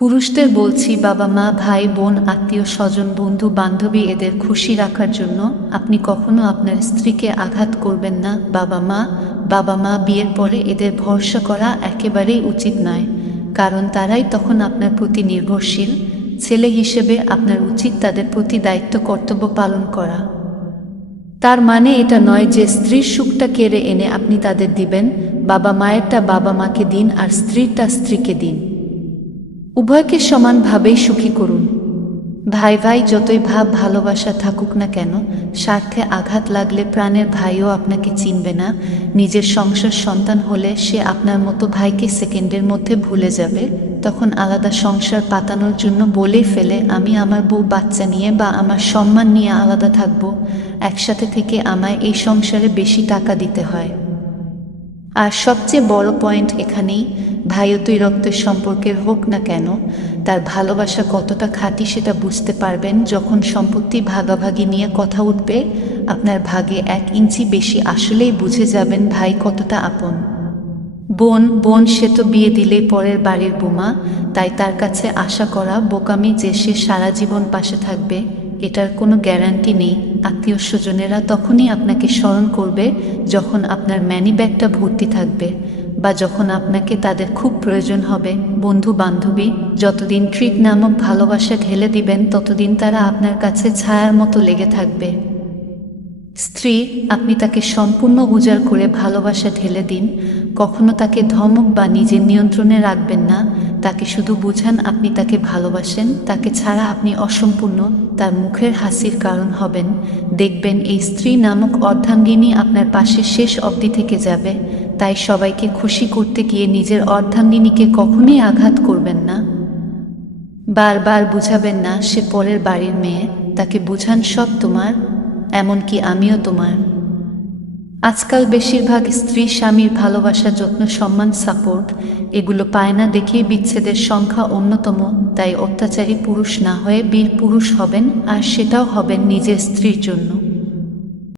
পুরুষদের বলছি বাবা মা, ভাই, বোন, আত্মীয়, স্বজন, বন্ধু, বান্ধবী, এদের খুশি রাখার জন্য আপনি কখনো আপনার স্ত্রীকে আঘাত করবেন না। বাবা মা বাবা মা বিয়ের পরে এদের ভরসা করা একেবারেই উচিত নয়। কারণ তারাই তখন আপনার প্রতি নির্ভরশীল। ছেলে হিসেবে আপনার উচিত তাদের প্রতি দায়িত্ব, কর্তব্য পালন করা। তার মানে এটা নয় যে স্ত্রীর সুখটা কেড়ে এনে আপনি তাদের দিবেন। বাবা মায়েরটা বাবা মাকে দিন আর স্ত্রীরটা স্ত্রীকে দিন। উভয়কে সমানভাবেই সুখী করুন। ভাই ভাই, যতই ভাব ভালোবাসা থাকুক না কেন, স্বার্থে আঘাত লাগলে প্রাণের ভাইও আপনাকে চিনবে না। নিজের সংসার সন্তান হলে সে আপনার মতো ভাইকে সেকেন্ডের মধ্যে ভুলে যাবে। তখন আলাদা সংসার পাতানোর জন্য বলেই ফেলে, আমি আমার বউ বাচ্চা নিয়ে বা আমার সম্মান নিয়ে আলাদা থাকব। একসাথে থেকে আমায় এই সংসারে বেশি টাকা দিতে হয়। আর সবচেয়ে বড় পয়েন্ট এখানেই ভাইয়তই রক্তের সম্পর্কের হোক না কেন, তার ভালোবাসা কতটা খাঁটি সেটা বুঝতে পারবেন যখন সম্পত্তি ভাগাভাগি নিয়ে কথা উঠবে, আপনার ভাগে এক ইঞ্চি বেশি আসলেই বুঝে যাবেন ভাই কতটা আপন। বোন বোন সে তো বিয়ে দিলেই পরের বাড়ির বোমা, তাই তার কাছে আশা করা, বোকামি যে সে সারা জীবন পাশে থাকবে, এটার কোনো গ্যারান্টি নেই। আত্মীয় স্বজনেরা তখনই আপনাকে স্মরণ করবে যখন আপনার ম্যানি ব্যাগটা ভর্তি থাকবে। বা যখন আপনাকে তাদের খুব প্রয়োজন হবে, বন্ধু বান্ধবী, যতদিন ট্রিক নামক ভালোবাসা ঢেলে দিবেন, ততদিন তারা আপনার কাছে ছায়ার মতো লেগে থাকবে। স্ত্রী, আপনি তাকে সম্পূর্ণ উজাড় করে ভালোবাসা ঢেলে দিন, কখনো তাকে ধমক বা নিজের নিয়ন্ত্রণে রাখবেন না, তাকে শুধু বুঝান আপনি তাকে ভালোবাসেন, তাকে ছাড়া আপনি অসম্পূর্ণ, তার মুখের হাসির কারণ হবেন। দেখবেন এই স্ত্রী নামক অর্ধাঙ্গিনী আপনার পাশে শেষ অবধি থেকে যাবে তাই সবাইকে খুশি করতে গিয়ে নিজের অর্ধাঙ্গিনীকে কখনোই আঘাত করবেন না। বারবার বুঝাবেন না, সে পরের বাড়ির মেয়ে, তাকে বুঝান সব তোমার, এমনকি আমিও তোমার। আজকাল বেশিরভাগ স্ত্রী স্বামীর ভালোবাসা, যত্ন, সম্মান, সাপোর্ট, এগুলো পায় না দেখেই বিচ্ছেদের সংখ্যা অন্যতম, তাই অত্যাচারী পুরুষ না হয়ে বীর পুরুষ হবেন, আর সেটাও হবেন নিজের স্ত্রীর জন্য।